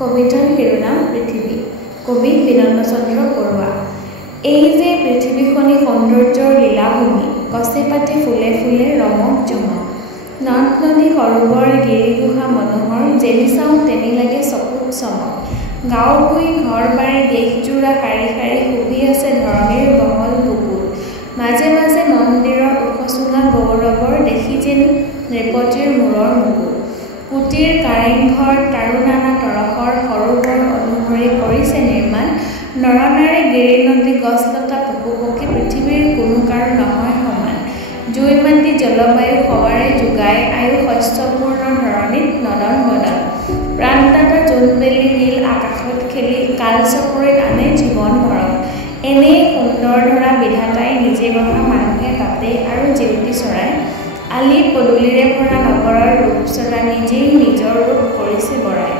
কবিতাৰ শিৰোনাম পৃথিৱী। কবি বিনন্দ চন্দ্ৰ বৰুৱা। এই যে পৃথিৱীখনি সৌন্দৰ্যৰ লীলাভূমি, গছে পাতে ফুলে ফুলে ৰমক জমক, নদ নদী সৰোবৰ গিৰিগুহা মনোহৰ, যেনি চাওঁ তেনি লাগে চকুত চমক। গাঁও ভুঁই ঘৰ বাৰী দেশজোৰা শাৰী শাৰী শুহি আছে ধৰণীৰ বহল বুকুত, মাজে মাজে মন্দিৰৰ উশচুঙা গৌৰৱৰ দেখি যেন নৃপতিৰ মূৰৰ মুকুট। কুটিৰ কাৰেংঘৰ তাৰো নানা তৰসৰ সৰোবৰ অনুসৰি কৰিছে নিৰ্মাণ, নৰনাৰী গিৰি নদী গছলতা পশু পক্ষী পৃথিৱীৰ কোনো কাৰো নহয় সমান। জুই মাটি জলবায়ু সবাৰে যোগাই আয়ু শস্যপূৰ্ণ ধৰণীত নদন বদন, প্ৰাণদাতা জোনবেলি নীল আকাশত খেলি কাল চকৰিত আনে জীৱন মৰণ। এনেই সুন্দৰ ধৰা বিধাতাই নিজে গঢ়া মানুহে তাতে আৰু জেউতি চৰাই, আলি পদূলিৰে ভৰা নগৰৰ ৰূপচৰা নিজেই নিজৰ ৰূপ কৰিছে বৰাই।